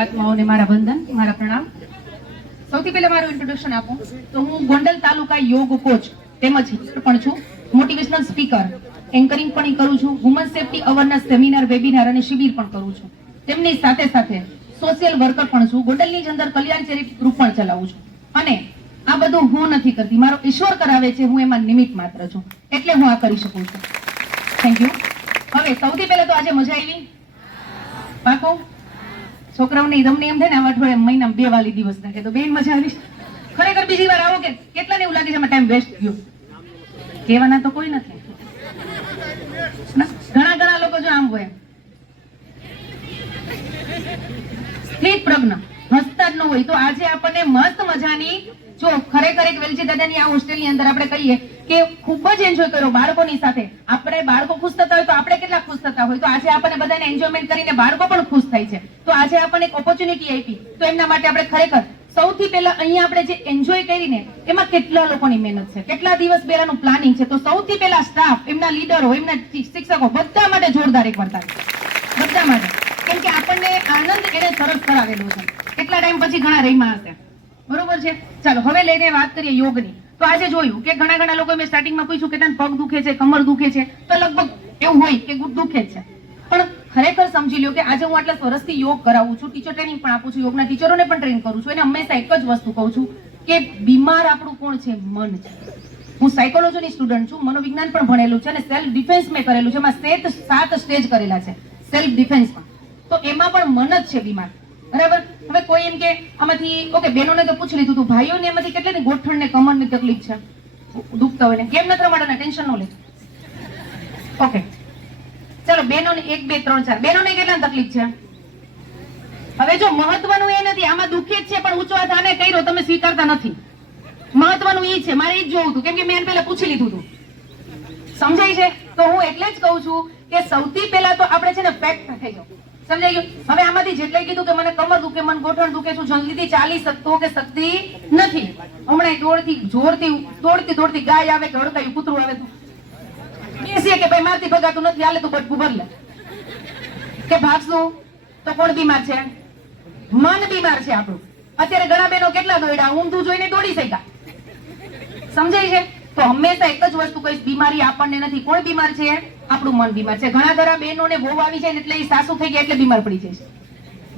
આત્માઓને મારા વંદન, મારા પ્રણામ. સૌથી પહેલા મારું ઇન્ટ્રોડક્શન આપું તો હું ગોંડલ તાલુકા યોગ કોચ તેમજ પણ છું, મોટિવેશનલ સ્પીકર, એન્કરિંગ પણ કરું છું, woman safety awareness seminar, webinar અને શિબિર પણ કરું છું. તેમની સાથે સાથે સોશિયલ વર્કર પણ છું. ગોંડલની અંદર કલ્યાણ ચેરિટી ગ્રુપ પણ ચલાવું છું. અને આ બધું હું નથી કરતી, મારો ઈશ્વર કરાવે છે, હું એમાં નિમિત્ત માત્ર છું, એટલે હું આ કરી શકું છું. Thank you. હવે સૌથી પહેલા તો આજે મજા આવી પાકો છોકરાઓને તમને એમ થાય ને આવા અઠવાડિયે મહિનામાં 2 વાલી દિવસ નાખે તો બેન મજા આવી. ખરેખર બીજી વાર આવો કે કેટલાને એવું લાગે છે ટાઈમ વેસ્ટ ગયો, કહેવાના તો કોઈ નથી. ઘણા લોકો જો આમ હોય સ્થિત પ્રજ્ઞ હસતા જ ન હોય તો આજે આપણને મસ્ત મજાની જો ખરેખર એક વેલજી દાદાની આ હોસ્ટેલની અંદર આપણે કહીએ કે ખૂબ જ એન્જોય કર્યો બાળકોની સાથે. આપણે બાળકો ખુશ થતા હોય તો આપણે કેટલા ખુશ થતા હોય, તો આજે આપણને બધાને એન્જોયમેન્ટ કરીને બાળકો પણ ખુશ થાય છે. તો આજે આપણને એક ઓપોર્ચ્યુનિટી આપી, તો એમના માટે આપણે ખરેખર સૌથી પહેલા અહીંયા આપણે જે એન્જોય કરીને એમાં કેટલા લોકોની મહેનત છે, કેટલા દિવસ પહેલાનું પ્લાનિંગ છે. તો સૌથી પહેલા સ્ટાફ, એમના લીડરો, એમના શિક્ષકો બધા માટે જોરદાર એક વર્તાવ, બધા માટે. કેમ કે આપણને આનંદ એને સરસ કરાવેલો છે. કેટલા ટાઈમ પછી ઘણા રહીમાં હશે, બરોબર છે. ચાલો હવે લઈને વાત કરીએ યોગની. તો આજે જોયું કે ઘણા લોકો મેં સ્ટાર્ટિંગમાં પૂછ્યું કે તને પગ દુખે છે, કમર દુખે છે, તો લગભગ એવું હોય કે દુખે જ છે. પણ ખરેખર સમજી લ્યો કે આજે હું આટલા વર્ષથી યોગ કરાવું છું, ટીચર ટ્રેનિંગ પણ આપું છું, યોગના ટીચરોને પણ ટ્રેન કરું છું, અને હંમેશા એક જ વસ્તુ કહું છું કે બીમાર આપણું કોણ છે? મન છે. હું સાયકોલોજીની સ્ટુડન્ટ છું, મનોવિજ્ઞાન પણ ભણેલું છે, અને સેલ્ફ ડિફેન્સ મેં કરેલું છે. એમાં 7 સ્ટેજ કરેલા છે સેલ્ફ ડિફેન્સમાં. તો એમાં પણ મન જ છે બીમાર, બરાબર. હવે કોઈ એમ કે આમાંથી ઓકે બહેનોને તો પૂછી લીધું હતું, ભાઈઓને એમાંથી કેટલાની ગોઠણ ને કમર ની તકલીફ છે, દુખતા હોય ને કેમ નથી રમાડવાના, ટેન્શન ન લે. ઓકે ચલો બહેનોને 1 2 3 4 બહેનોને કેટલા તકલીફ છે? હવે જો મહત્વનું એ નથી, આમાં દુખે જ છે પણ ઊંચો હાથ આને કર્યો તમે સ્વીકારતા નથી. મહત્વનું એ છે, મારે એ જ જોવું હતું, કેમ કે મેં પહેલા પૂછી લીધું હતું. સમજાય છે? તો હું એટલે જ કહું છું કે સૌથી પહેલા તો આપણે છે ને ફેક્ટ થઈ જાવ. સમજાઈ ગયું? હવે આમાંથી જેટલે કીધું કે મને કમર દુખે, મને ગોઠણ દુખે, છું જલ્દીથી ચાલી શકતો કે શકતી નથી. હમણાં દોડતી ગાય આવે કે હડકાયું કૂતરું આવે તો બેસીએ કે ભાઈ મારથી ભગાતું નથી, હાલે તો બટકું ભર લે કે ભાગશું તો કોણ બીમાર છે? મન બીમાર છે આપણું. અત્યારે ઘણા બહેનો કેટલા દોડ્યા, ઊંધું જોઈને દોડી શક્યા. સમજાય છે? તો હંમેશા એક જ વસ્તુ કહીશ, બીમારી આપણને નથી. કોણ બીમાર છે? આપણું મન બીમાર છે. ઘણા બહેનોને બહુ આવી જાય ને એટલે એ સાસુ થઈ ગયા એટલે બીમાર પડી જાય છે.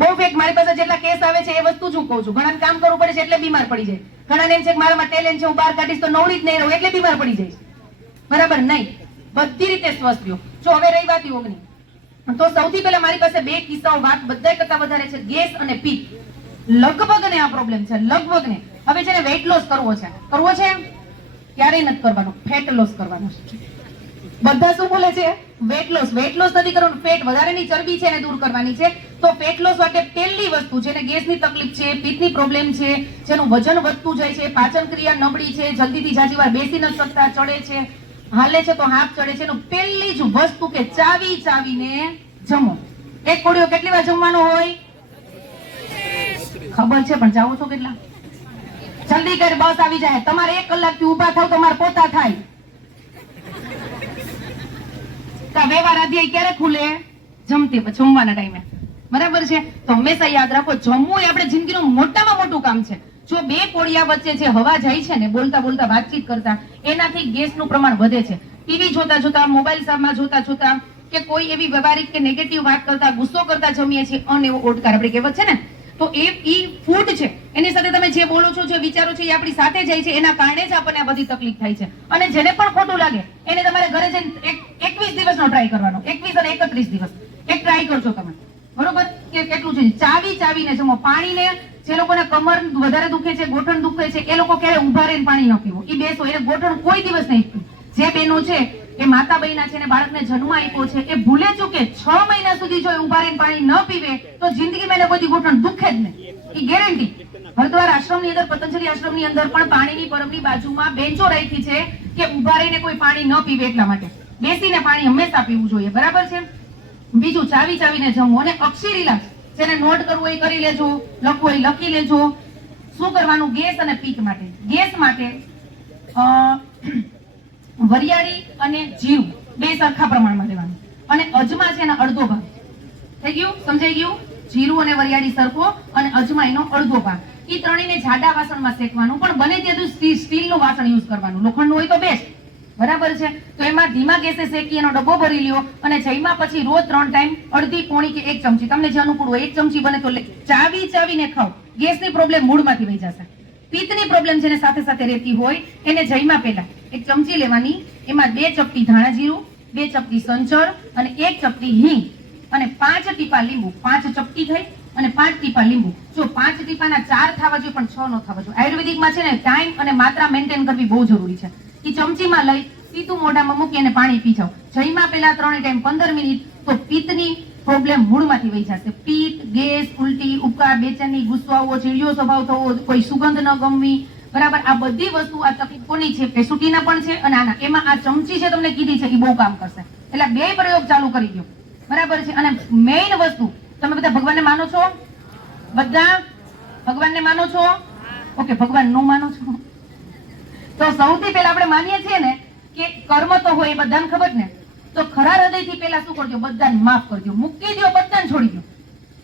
બહુ ફેક મારી પાસે જેટલા કેસ આવે છે એ વસ્તુ જ હું કહું છું. ઘણાને કામ કરવું પડે છે એટલે બીમાર પડી જાય. ઘણાને એમ છે કે મારામાં ટેલેન્ટ છે, હું બહાર કાઢીશ તો નવરી જ નહીં રહું એટલે બીમાર પડી જાય. બરાબર નહીં, બધી રીતે સ્વસ્થ રહ્યો. જો હવે રહી વાત યોગની, તો સૌથી પહેલા મારી પાસે 2 કિસ્સાઓ વાત બધા કરતા વધારે છે, ગેસ અને પિત્ત. લગભગ ને આ પ્રોબ્લેમ છે, લગભગ ને. હવે છે ને વેઇટ લોસ કરવો છે, ક્યારેય નથી કરવાનો, ફેટ લોસ કરવાનો છે. બધા શું બોલે છે? વેટ લોસ નથી કરવાનું, ફેટ વધારેની ચરબી છે એને દૂર કરવાની છે. તો ફેટ લોસ માટે પહેલી વસ્તુ છે ને ગેસની તકલીફ છે, પિત્તની પ્રોબ્લેમ છે, જેનું વજન વધતું જાય છે, પાચન ક્રિયા નબળી છે, જલ્દીથી જાજી વાર બેસી ન શકતા, ચડે છે, હાલે છે તો હાથ ચડે છે, એનું પહેલી જ વસ્તુ કે ચાવીને જમો. એક કોળીઓ કેટલી વાર જમવાનો હોય ખબર છે, પણ જાઓ છો કેટલા? જલ્દી કરી, બસ આવી જાય. તમારે 1 કલાકથી ઊભા થાવ તો મારે પોતા થાય. વ્યવહાર અધ્યાય ક્યારે ખુલે? જમવાના ટાઈમે, બરાબર છે. તો હંમેશા યાદ રાખો, જમવું એ આપણે જિંદગીનું મોટામાં મોટું કામ છે. જો 2 કોળિયા વચ્ચે જે હવા જાય છે ને, બોલતા વાતચીત કરતા, એનાથી ગેસનું પ્રમાણ વધે છે. ટીવી જોતા, મોબાઈલ જોતા કે કોઈ એવી વ્યવહારિક કે નેગેટિવ વાત કરતા, ગુસ્સો કરતા જમીએ છીએ, અનેવો ઓડકાર આપણે કહેવત છે ને, તો એ ફૂડ છે. એની સાથે તમે જે બોલો છો, જે વિચારો છો, એ આપણી સાથે જાય છે. એના કારણે જ આપણને આ બધી તકલીફ થાય છે. અને જેને પણ ખોટું લાગે એને તમારે ઘરે જઈને 21 દિવસનો ટ્રાય કરવાનો, 21 અને 31 દિવસ એક ટ્રાય કરજો તમે, બરોબર? કે કેટલું છે ચાવીને જમો. પાણીને, જે લોકોને કમર વધારે દુખે છે, ગોઠણ દુખે છે, એ લોકો ક્યારે ઉભા રહીને પાણી ન પીવું, એ બેસો. એને ગોઠણ કોઈ દિવસ નહીં પીવું. જે બહેનો છે એ માતા બહેના છે ને બાળકને જન્મ આપ્યો છે, એ ભૂલે ચૂકે 6 મહિના સુધી જો ઉભા રહીને પાણી ન પીવે તો જિંદગીમાં એને કોઈ ગોઠણ દુખે જ નહીં, એ ગેરંટી. હરિદ્વાર આશ્રમની અંદર, પતંજલિ આશ્રમની અંદર પણ પાણીની પરમની બાજુમાં બેન્ચો રાખી છે કે ઉભા રહીને કોઈ પાણી ન પીવે, એટલા માટે બેસીને પાણી હંમેશા પીવું જોઈએ, બરાબર છે. બીજું, ચાવીને જમવું. અને અક્ષી રિલાક્સ, જેને નોટ કરવું એ કરી લેજો, લખવું એ લખી લેજો. શું કરવાનું? ગેસ અને પિત્ત માટે. ગેસ માટે વરિયાળી અને જીરું 2 સરખા પ્રમાણમાં લેવાનું, અને અજમા છે એના અડધો ભાગ. થઈ ગયું? સમજાઈ ગયું? જીરું અને વરિયાળી સરખો અને અજમાઈનો અડધો ભાગ. ઈ ત્રણેયને જાડા વાસણમાં શેકવાનું, પણ બને ત્યાં સુધી સ્ટીલનું વાસણ યુઝ કરવાનું. લોખંડનું હોય તો બેસ્ટ, બરાબર છે. તો એમાં ધીમા ગેસે શેકી એનો ડબ્બો ભરી લ્યો અને જમ્યા પછી રોજ 3 ટાઈમ અડધી, પોણી કે 1 ચમચી તમને જે અનુકૂળ હોય 1 ચમચી બને તો ચાવીને ખાઓ. ગેસની પ્રોબ્લેમ મૂળમાંથી વહી જશે. પિત્તની પ્રોબ્લેમ જેને સાથે સાથે રહેતી હોય એને જમ્યા પહેલા 1 ચમચી લેવાની, એમાં 2 ચપટી ધાણા જીરું, 2 ચપટી સંચળ અને 1 ચપટી હિંગ અને 5 ટીપા લીંબુ. 5 ચપટી થઈ અને 5 ટીપા લીંબુ. જો 5 ટીપાના 4 થવા જોઈએ પણ 6 ન થવા જોઈએ. આયુર્વેદિકમાં છે ને ટાઈમ અને માત્રા મેન્ટેન કરવી બહુ જરૂરી છે. એ ચમચીમાં લઈ સીધું મોઢામાં મૂકી અને પાણી પી જાઓ. જમ્યા પહેલા 3 ટાઈમ 15 મિનિટ, તો પિત્તની પ્રોબ્લેમ મૂળમાંથી વહી જશે. પિત્ત, ગેસ, ઉલટી, ઉબકા, બેચેની, ગુસ્સો આવવો, ચીડિયો સ્વભાવ થવો, કોઈ સુગંધ ન ગમવી, બરાબર. આ બધી વસ્તુ આ તકલીફ કોની છે? પેસુટીના પણ છે અને આના. એમાં આ ચમચી છે તમને કીધી છે એ બહુ કામ કરશે. એટલે 2 પ્રયોગ ચાલુ કરી દો, બરાબર છે. અને મેઇન વસ્તુ, તમે બધા ભગવાનને માનો છો? બધા ભગવાનને માનો છો? ઓકે, ભગવાન નો માનો છો તો સૌથી પહેલા આપણે માનીએ છીએ ને કે કર્મ તો હોય એ બધાને ખબર ને, તો ખરા હૃદયથી પહેલા શું કરજો? બધાને માફ કરજો, મૂકી દો, બધાને છોડી દો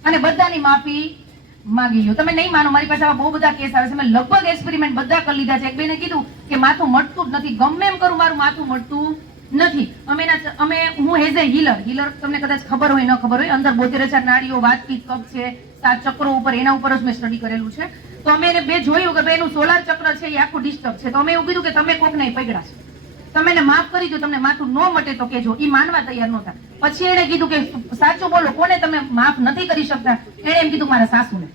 અને બધાની માફી માંગી લો. તમે નહીં માનો, મારી પાસે બહુ બધા કેસ આવે છે. મેં લગભગ એક્સપેરિમેન્ટ બધા કરી લીધા છે. એક બેને કીધું કે માથું મટતું જ નથી, ગમે એમ કરું મારું માથું મટતું નથી. હું એઝ એ હીલર તમને કદાચ ખબર હોય ન ખબર હોય, અંદર 72,000 નાડીઓ, વાતપીત, કફ છે, 7 ચક્રો ઉપર, એના ઉપર જ મેં સ્ટડી કરેલું છે. તો અમે એને બે જોયું કે એનું સોલાર ચક્ર છે એ આખું ડિસ્ટર્બ છે. તો અમે એવું કીધું કે તમે કોક નહીં પકડા છે, તમે એને માફ કરી દો, તમને માથું ન મટે તો કેજો. ઈ માનવા તૈયાર નહોતા. પછી એને કીધું કે સાચું બોલો, કોને તમે માફ નથી કરી શકતા? એને એમ કીધું મારા સાસુને.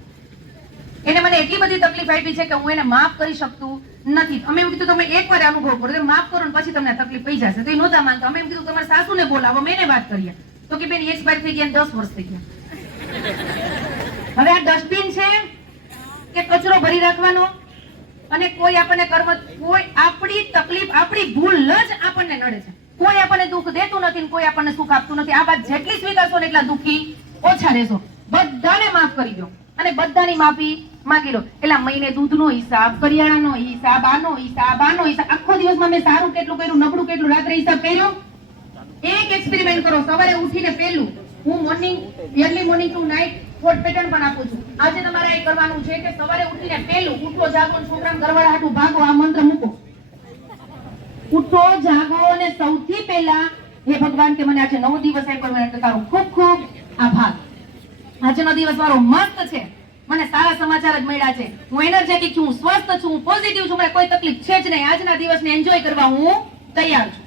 એને મને એટલી બધી તકલીફ આપી છે કે હું એને માફ કરી શકતું નથી. અમે એવું કીધું તમે એકવાર અનુભવ કરો, માફ કરો ને પછી તમને તકલીફ પડી જશે. તો એ નહોતા માનતા. અમે એમ કીધું તમારા સાસુને બોલાવો, મેં એને વાત કરીએ. તો કે બેન એક્સપાયર થઈ ગયા, 10 વર્ષ થઈ ગયા. હવે આ ડસ્ટબિન છે કે કચરો ભરી રાખવાનો, અને કોઈ આપણને કર્મ, કોઈ આપણી તકલીફ, આપણી ભૂલ જ આપણને નડે છે. કોઈ આપણને દુઃખ દેતું નથી ને કોઈ આપણને સુખ આપતું નથી. આ વાત જેટલી સ્વીકારશો ને એટલા દુઃખી ઓછા રહેશો. બધાને માફ કરી દો અને બધાની માફી માંગી લો. એટલે મહિને દૂધનો હિસાબ, કરિયાણાનો હિસાબ, આનો હિસાબ, આખો દિવસમાં મેં સારું કેટલું કર્યું, નબળું કેટલું, રાત્રે હિસાબ કર્યો. એક એક્સપેરિમેન્ટ કરો. સવારે ઉઠીને પહેલું, હું early morning to night fort pattern પણ આપું છું. આજે તમારે એ કરવાનું છે કે સવારે ઉઠીને પહેલું ઉઠો, જાગો, છોકરાને ગરવાડા હાટું ભાગો, આ મંત્ર મૂકો. ઉઠો, જાગો અને સૌથી પહેલા હે ભગવાન કે મને આજે નવો દિવસ આપ્યો, મને તારો ખૂબ ખૂબ આભાર. આજનો દિવસ મારો મસ્ત છે, મને સારા સમાચાર જ મળ્યા છે, હું એનર્જેટિક છું, હું સ્વસ્થ છું, હું પોઝિટિવ છું, મને કોઈ તકલીફ છે જ નહીં. આજના દિવસને એન્જોય કરવા હું તૈયાર છું.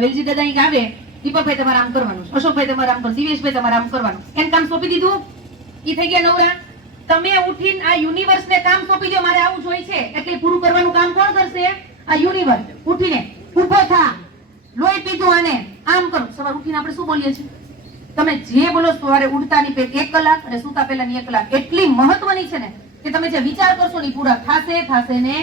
વેલજી દાદા અહીં આવે, દીપકભાઈ તમારે આમ કરવાનું, અશોકભાઈ તમારે આમ કરવાનું, દિવેશભાઈ તમારે આમ કરવાનું. એને કામ સોંપી દીધું, ઈ થઈ ગયા નવરા. તમે ઉઠીને આ યુનિવર્સને કામ સોંપી દો, મારે આવું જોઈએ છે એટલે પૂરું કરવાનું કામ કોણ કરશે? આ યુનિવર્સ. ઉઠીને ઉભો થા, લોહી પીધું, આને આમ કરો. સવારે ઉઠીને આપણે શું બોલીએ છીએ? તમે જે બોલો સવારે ઉઠતાની પહેલા 1 કલાક અને સૂતા પહેલાની 1 કલાક એટલી મહત્વની છે ને કે તમે જે વિચાર કરશો ને પૂરા થશે ને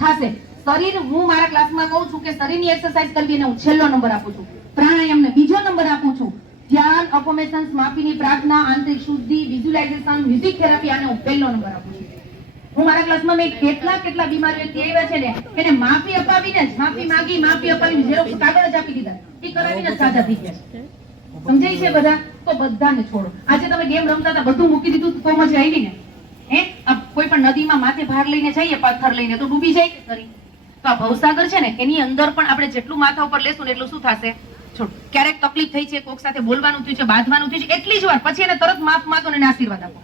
થશે. શરીર, હું મારા ક્લાસમાં કહું છું કે શરીરની એક્સરસાઇઝ કરવી એને હું છેલ્લો નંબર આપું છું. પ્રાણાયામને બીજો નંબર આપું છું. ધ્યાન, અફર્મેશન્સ, માફીની પ્રાર્થના, આંતરિક શુદ્ધિ, વિઝ્યુલાઇઝેશન, મ્યુઝિક થેરાપી, આને હું પહેલો નંબર આપું છું. હું મારા ક્લાસમાં મેં કેટલા બીમારીઓ કહેવા છે ને એને માફી અપાવીને જ, માફી માંગી, માફી અપાવીને ઝેરોક્ષ કાગળ જ આપી દીધા, એ કરાવીને સાજા થઈ ગયા. સમજાય છે બધા? તો બધાને છોડો. આજે તમે ગેમ રમતા હતા, બધું મૂકી દીધું તો મજા આવી ને? કોઈ પણ નદીમાં માથે ભાર લઈને જઈએ, પથ્થર લઈને, તો ડૂબી જાય કે ખરી? તો આ ભવસાગર છે ને એની અંદર પણ આપણે જેટલું માથા ઉપર લેશું ને એટલું શું થશે? છોડ. ક્યારેક તકલીફ થઈ છે, કોક સાથે બોલવાનું થયું છે, બાંધવાનું થયું છે, એટલી જ વાર, પછી એને તરત માફ માંગો ને આશીર્વાદ આપો.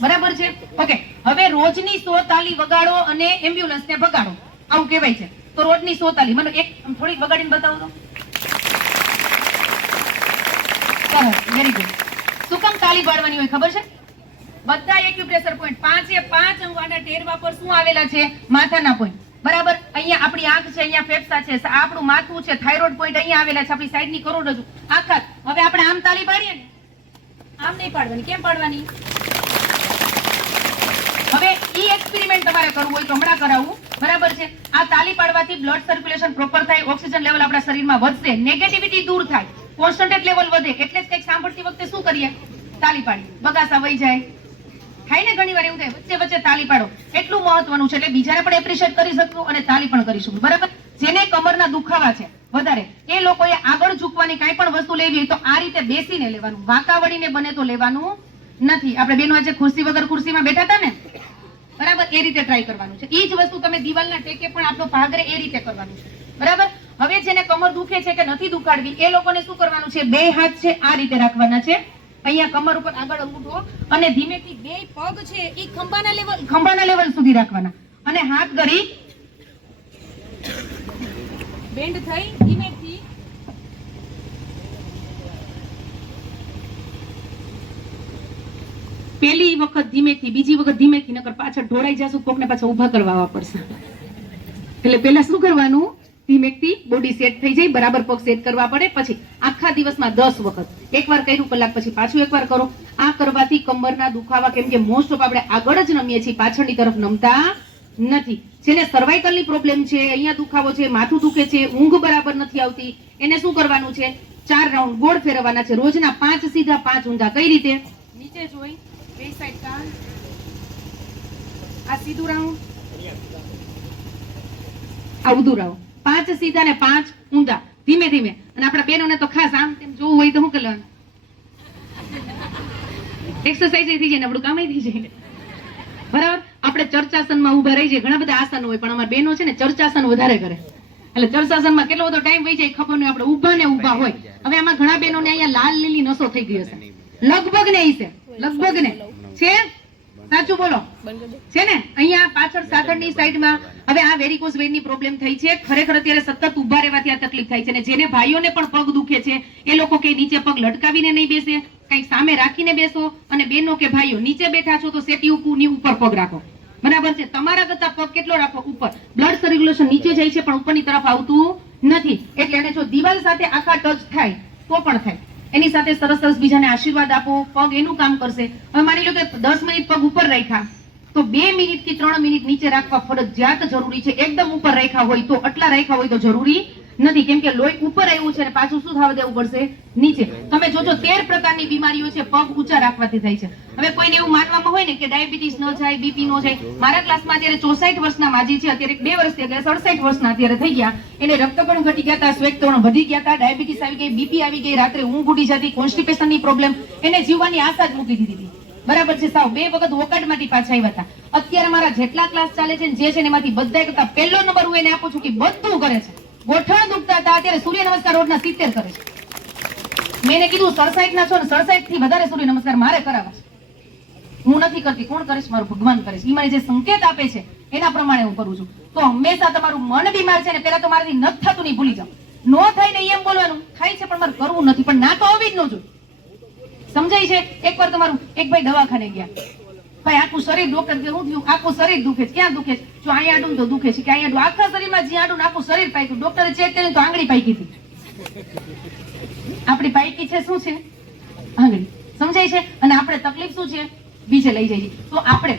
બરાબર છે? ઓકે. હવે રોજની 100 તાલી વગાડો અને એમ્બ્યુલન્સ ને ભગાડો, આવું કહેવાય છે. તો રોજની 100 તાલી, મને એક થોડીક વગાડીને બતાવો તો. Very good. શું કામ તાલી પાડવાની હોય ખબર છે? બધા એક્યુપ્રેશર પોઈન્ટ 5 અંગવાના ટેરવા પર શું આવેલા છે? માથાના પોઈન્ટ. બરાબર. અહીંયા આપણી આંખ છે, અહીંયા ફેફસા છે, આપણું માથું છે, થાઇરોઇડ પોઈન્ટ અહીંયા આવેલા છે, આપણી સાઈડની કરોડરજ્જુ, આખા. હવે આપણે આમ તાલી પાડીએ ને, આમ નહીં પાડવાની. કેમ પાડવાની? હવે ઈ એક્સપેરિમેન્ટ તમારે કરવું હોય તો હમણાં કરાવું. બરાબર છે? આ તાલી પાડવાથી બ્લડ સર્ક્યુલેશન પ્રોપર થાય, ઓક્સિજન લેવલ આપણા શરીરમાં વધશે, નેગેટિવિટી દૂર થાય, કોન્સન્ટ્રેટ લેવલ વધે. એટલે જ કંઈક સાંભળતી વખતે શું કરીએ? તાલી પાડી, બગાસા વહી જાય. થાય ને ઘણી વાર એવું થાય, વચ્ચે વચ્ચે તાલી પાડો. એટલું મહત્વનું છે. એટલે બીજાને પણ એપ્રિશિએટ કરી શકશું અને તાલી પણ કરી શકશું. બરાબર? જેને કમરના દુખાવા છે વધારે, એ લોકોએ આગળ ઝૂકવાની કાંઈ પણ વસ્તુ લેવી હોય તો આ રીતે બેસીને લેવાનું, વાંકા વળીને બને તો લેવાનું નથી. આપણે બેનો આજે ખુરશી વગર ખુરશીમાં બેઠા હતા ને, બરાબર, એ રીતે ટ્રાય કરવાનું છે. એ જ વસ્તુ તમે દિવાલના ટેકે પણ આપણો ભાગ રહે એ રીતે કરવાનું છે, બરાબર. હવે જેને કમર દુખે છે કે નથી દુખાડવી એ લોકોને શું કરવાનું છે, બે હાથ છે આ રીતે રાખવાના છે, અહીંયા કમર ઉપર આગળ અંગૂઠો, અને ધીમેથી બે પગ છે એ ખંભાના લેવલ સુધી રાખવાના, અને હાથ ગળી બેન્ડ થઈ ધીમેથી પહેલી વખત ધીમેથી, બીજી વખત ધીમેથી, નકર પાછળ ઢોળાઈ જશું, કોકને પાછા ઊભા કરવા આવવા પડશે. એટલે પહેલા શું કરવાનું, ધીમેથી બોડી સેટ થઈ જાય, બરાબર પગ સેટ કરવા પડે. પછી આખા દિવસમાં 10 વખત, એકવાર કર્યું કલાક પછી પાછું એકવાર કરો. આ કરવાથી કમરના દુખાવા, કેમ કે મોસ્ટ ઓફ આપણે આગળ જ નમીએ છીએ, પાછળની તરફ નમતા નથી. જેને સર્વાઇકલની પ્રોબ્લેમ છે, અહીંયા દુખાવો છે, માથું દુખે છે, ઊંઘ બરાબર નથી આવતી, એને શું કરવાનું છે, 4 રાઉન્ડ ગોળ ફેરવવાના છે રોજના, 5 સીધા 5 ઊંધા. કઈ રીતે, નીચે જોઈ બે સાઈડ કાન, આ સીધું રાઉન્ડ, આ ઊંધું રાઉન્ડ, 5 સીધા ને 5 ઊંધા, ધીમે ધીમે. અને આપણા બહેનોને તો ખાસ આમ તેમ જોવું હોય તો શું કરવાનું, એક્સરસાઇઝ થઈ જાય ને આપણું કામ થઈ જાય, બરાબર. આપણે ચર્ચાસનમાં ઊભા રહી જાય, ઘણા બધા આસન હોય, પણ અમારા બહેનો છે ને ચર્ચાસન વધારે કરે, એટલે ચર્ચાસનમાં કેટલો બધો ટાઈમ વહી જાય ખબર નહીં, આપણે ઊભા ને ઊભા હોય. હવે આમાં ઘણા બહેનોને અહીંયા લાલ લીલી નસો થઈ ગઈ હશે, લગભગ ને છે, લગભગ ને છે, સાચું બોલો, છે ને. અહીંયા પાછળ સાથળની સાઈડમાં હવે આ વેરિકોઝ વેઇનની પ્રોબ્લેમ થઈ છે. ખરેખર અત્યારે સતત ઊભા રહેવાથી આ તકલીફ થાય છે, અને જેને ભાઈઓને પણ પગ દુખે છે એ લોકો કે નીચે પગ લટકાવીને નહીં બેસે, કંઈક સામે રાખીને બેસો, અને બેનો કે ભાઈઓ નીચે બેઠા છો તો સેટી ઉપર પગ રાખો, બરાબર છે. તમારા કરતા પગ કેટલો રાખો, ઉપર. બ્લડ સર્ક્યુલેશન નીચે જાય છે પણ ઉપરની તરફ આવતું નથી, એટલે એને જો દિવાલ સાથે આખા ટચ થાય તો પણ થાય. એની સાથે સરસ સરસ બીજાને આશીર્વાદ આપો, પગ એનું કામ કરશે. હવે માની લો કે 10 મિનિટ પગ ઉપર રાખ્યા તો 2 મિનિટ થી 3 મિનિટ નીચે રાખવા ફરજિયાત જરૂરી છે. એકદમ ઉપર રાખ્યા હોય તો, આટલા રાખ્યા હોય તો જરૂરી નથી, કેમ કે લોહી ઉપર આવ્યું છે અને પાછું શું થવા દેવું પડશે, નીચે. તમે જોજો 13 પ્રકારની બીમારીઓ છે પગ ઊંચા રાખવાથી થાય છે. હવે કોઈને એવું માનવામાં હોય ને કે ડાયાબિટીસ ન જાય, બીપી ન જાય. મારા ક્લાસમાં અત્યારે 64 વર્ષના માજી છે, અત્યારે 2 વર્ષથી એટલે 67 વર્ષના અત્યારે થઈ ગયા. એને રક્તકણ ઘટી ગયા હતા, શ્વેતકણ વધી ગયા હતા, ડાયાબિટીસ આવી ગઈ, બીપી આવી ગઈ, રાત્રે ઊંઘ ઉડી જતી, કોન્સ્ટિપેશનની પ્રોબ્લેમ, એને જીવવાની આશા જ મૂકી દીધી હતી, બરાબર છે. સાવ 2 વખત વોકાડમાંથી પાછા આવ્યા હતા. અત્યારે મારા જેટલા ક્લાસ ચાલે છે જે છે એમાંથી બધા કરતા પહેલો નંબર હું એને આપું છું કે બધું કરે છે. ગોઠણ દુખતા હતા અત્યારે સૂર્ય નમસ્કાર રોજના 70 કરે છે. મેં કીધું 67 ના છો ને 67 થી વધારે સૂર્ય નમસ્કાર મારે કરાવવા છે. હું નથી કરતી, કોણ કરીશ, મારું ભગવાન કરે છે. એ મને જે સંકેત આપે છે એના પ્રમાણે હું કરું છું. તો હંમેશા તમારું મન બીમાર છે ને પેલા તો મારાથી નથી થતું નહીં ભૂલી જાઓ. નો થાય ને એમ બોલવાનું, થાય છે પણ મારે કરવું નથી, પણ ના તો આવી જ ન જોઈએ, સમજાય છે. એકવાર તમારું એક ભાઈ દવાખાને ગયા, ભાઈ આખું શરીર, ડોક્ટર કે હું થયું, આખું શરીર દુખે છે. ક્યાં દુખે છે? જો અહીંયા આડું તો દુખે છે, કે અહીંયા આખા શરીરમાં જ્યાં આડું આખું શરીર પાક્યું. ડોક્ટરે ચેક કર્યું તો આંગળી પાકી હતી. આપણી પાકી છે શું છે? આંગળી, સમજાય છે. અને આપણે તકલીફ શું છે, બીજે લઈ જઈએ. તો આપણે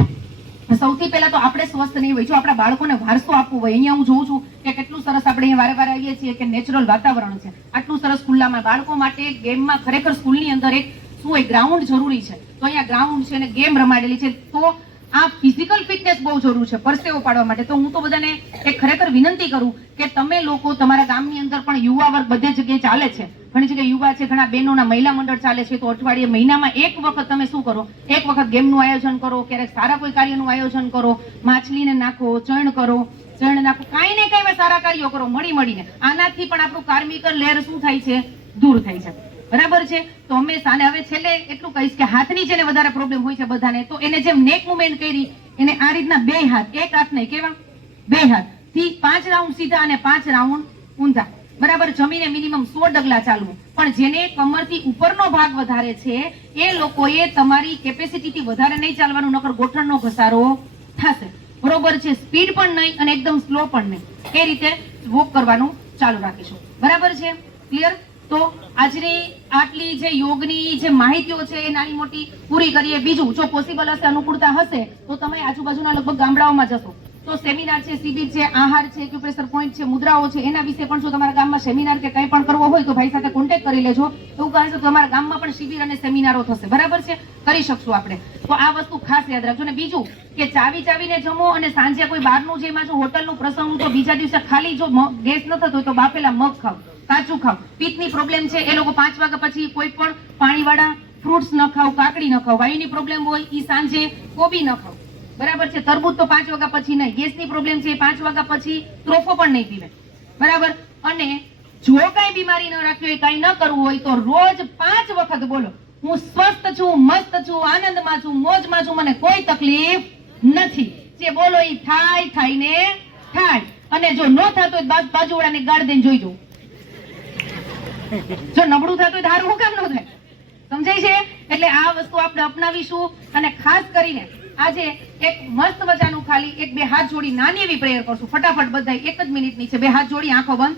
સૌથી પહેલા તો આપણે સ્વસ્થ નહીં હોય, જો આપણા બાળકોને વારસો આપવો હોય. અહીંયા હું જોઉં છું કે કેટલું સરસ આપણે અહીંયા વારે વારે આવીએ છીએ કે નેચરલ વાતાવરણ છે, આટલું સરસ ખુલ્લામાં. બાળકો માટે ગેમમાં ખરેખર સ્કૂલની અંદર એક શું હોય, ગ્રાઉન્ડ જરૂરી છે. તો અહીંયા ગ્રાઉન્ડ છે અને ગેમ રમાડેલી છે. તો આ ફિઝિકલ ફિટનેસ બહુ જરૂર છે પરસેવો પાડવા માટે. તો હું તો બધાને એક ખરેખર વિનંતી કરું કે તમે લોકો તમારા ગામની અંદર પણ યુવા વર્ગ બધે જગ્યાએ ચાલે છે, ઘણી જગ્યાએ યુવા છે, ઘણા બહેનોના મહિલા મંડળ ચાલે છે. તો અઠવાડિયે મહિનામાં એક વખત તમે શું કરો, એક વખત ગેમનું આયોજન કરો, ક્યારેક સારા કોઈ કાર્યનું આયોજન કરો, માછલીને નાખો, ચણ કરો, ચણ નાખો, કાંઈ ને કાંઈ સારા કાર્યો કરો મળીને. આનાથી પણ આપણું કાર્મિક લેર શું થાય છે, દૂર થાય છે, બરાબર છે. તો હંમેશા, અને હવે છેલ્લે એટલું કહીશ કે હાથની જેને વધારે પ્રોબ્લેમ હોય છે બધાને, તો એને જેમ નેક મુવમેન્ટ કરી, એને આ રીતના 2 હાથ, એક હાથ નહીં, કેવા 2 હાથ થી 5 રાઉન્ડ સીધા અને 5 રાઉન્ડ ઊંધા, બરાબર. જમીને મિનિમમ 100 ડગલા ચાલવું. પણ જેને કમરથી ઉપરનો ભાગ વધારે છે એ લોકોએ તમારી કેપેસિટીથી વધારે નહીં ચાલવાનું, નકર ગોઠણનો ઘસારો થશે, બરોબર છે. સ્પીડ પણ નહીં અને એકદમ સ્લો પણ નહીં, એ રીતે વોક કરવાનું ચાલુ રાખીશું, બરાબર છે. ક્લિયર? તો આજની આટલી જે યોગની જે માહિતીઓ છે એ નાની મોટી પૂરી કરીએ. બીજું, જો પોસિબલ હશે, અનુકૂળતા હશે તો તમે આજુબાજુના લગભગ ગામડાઓમાં જશો તો સેમિનાર છે, શિબિર છે, આહાર છે, એક્યુપ્રેશર પોઈન્ટ છે, મુદ્રાઓ છે, એના વિશે પણ જો તમારા ગામમાં સેમિનાર કે કંઈ પણ કરવો હોય તો ભાઈ સાથે કોન્ટેક્ટ કરી લેજો. એવું કહે છે તો તમારા ગામમાં પણ શિબિર અને સેમિનારો થશે, બરાબર છે, કરી શકશું આપણે. તો આ વસ્તુ ખાસ યાદ રાખજો. ને બીજું કે ચાવીને જમો અને સાંજે કોઈ બહારનું જેમાં જો હોટલનું પ્રસંગનું, તો બીજા દિવસે ખાલી જો ગેસ ન થતો હોય તો બાફેલા મગ ખાવ, કાચું ખાવ. પિત્તની પ્રોબ્લેમ છે એ લોકો 5 વાગ્યા પછી કોઈ પણ પાણીવાળા ફ્રૂટ્સ ન ખાવ, કાકડી ન ખાવ, વાયુની પ્રોબ્લેમ હોય ઈ સાંજે કોબી ન ખાવ, બરાબર છે. તરબૂચ તો 5 વાગ્યા પછી નહીં, ગેસની પ્રોબ્લેમ છે 5 વાગ્યા પછી ત્રોફો પણ નહીં પીવે, બરાબર. અને જો કઈ બીમારી ન રાખવી હોય, કઈ ન કરવું હોય તો રોજ 5 વખત બોલો, હું સ્વસ્થ છું, મસ્ત છું, આનંદમાં છું, મોજમાં છું, મને કોઈ તકલીફ નથી. જે બોલો ઈ થાય ને થાય. અને જો ન થતું હોય બાજુવાળાને ગાળ દઈને જોઈ જવું. જો નબળું થતું હોય તો હારું કામ ન થાય, સમજાય છે? એટલે આ વસ્તુ આપણે અપનાવીશું. અને ખાસ કરીને આજે એક મસ્ત મજાનું ખાલી 1-2 હાથ જોડી નાની એવી પ્રેયર કરશું, ફટાફટ બધા 1 જ મિનિટની છે. 2 હાથ જોડી, આંખો બંધ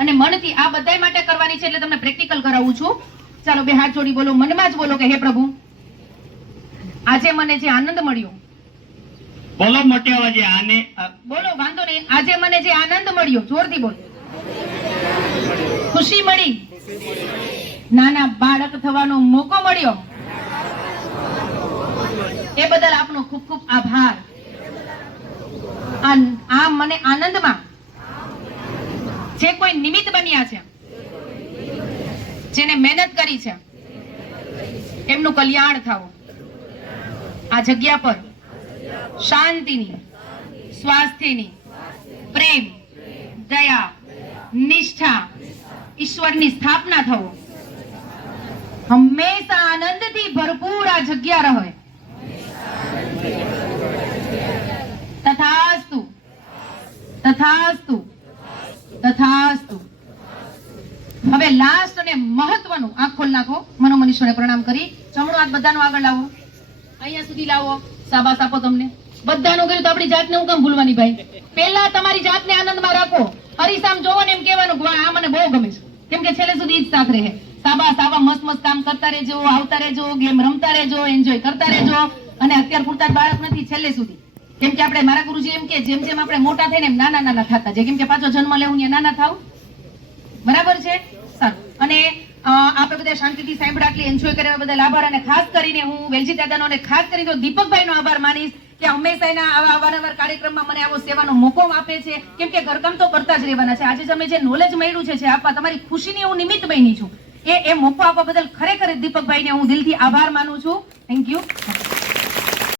અને મનથી આ બધાય માટે કરવાની છે, એટલે તમને પ્રેક્ટિકલ કરાવું છું. ચાલો 2 હાથ જોડી બોલો, મનમાં જ બોલો કે હે પ્રભુ, આજે મને જે આનંદ મળ્યો, બોલો મોટી અવાજે, આને બોલો વાંધો નહીં, આજે મને જે આનંદ મળ્યો, જોરથી બોલો, ખુશી મળી, નાના બાળક થવાનો મોકો મળ્યો, એ બદલ આપનો ખૂબ ખૂબ આભાર. આ મને આનંદમાં જે કોઈ નિમિત્ત બન્યા છે, જેને મહેનત કરી છે, એમનું કલ્યાણ થાવ. આ જગ્યા પર શાંતિની, સ્વાસ્થ્યની, પ્રેમ, દયા, નિષ્ઠા, ઈશ્વરની સ્થાપના થવો. હંમેશા આનંદથી ભરપૂર આ જગ્યા રહે. તથાસ્તુ, તથાસ્તુ, તથાસ્તુ. હવે લાસ્ટ અને મહત્વનું, આંખ ખોલ નાખો, મનોમનીશ્વરને પ્રણામ કરી, જમણો હાથ બધાનો આગળ લાવો, અહીંયા સુધી લાવો, શાબાશ આપો તમને. બધાનું કર્યું તો આપણી જાતને હું કામ ભૂલવાની ભાઈ? પહેલા તમારી જાતને આનંદમાં રાખો. હરીસામ જોવો ને એમ કહેવાનું કે આ મને બહુ ગમે છે, કેમ કે છેલ્લે સુધી ઈ જ સાથ રહે. શાબાશ, આવા મસ્ત મસ્ત કામ કરતા રહેજો, આવતા રહેજો, ગેમ રમતા રહેજો, એન્જોય કરતા રહેજો. અને અત્યારે પૂરતા જ બાળક નથી, છેલ્લે સુધી. કેમ કે આપણે, મારા ગુરુજી એમ કે જેમ જેમ આપણે મોટા થાય ને એમ નાના નાના થતા જાય, કેમ કે પાછો જન્મ લેવું ને નાના થાવ, બરાબર છે? સારું. અને આપણે બધા શાંતિથી સાંભળ્યા, આટલી એન્જોય કર્યા બદલ આભાર. અને ખાસ કરીને હું વેલજી દાદાનો અને ખાસ કરીને તો દીપકભાઈનો આભાર માનીશ કે હંમેશા એના આવા અવારનવાર કાર્યક્રમમાં મને આવો સેવાનો મોકો આપે છે, કેમ કે ઘરકામ તો કરતા જ રહેવાના છે. આજે તમે જે નોલેજ મળ્યું છે આપવા, તમારી ખુશીની હું નિમિત્ત બની છું. એ મોકો આપવા બદલ ખરેખર દીપકભાઈને હું દિલથી આભાર માનું છું. Thank you.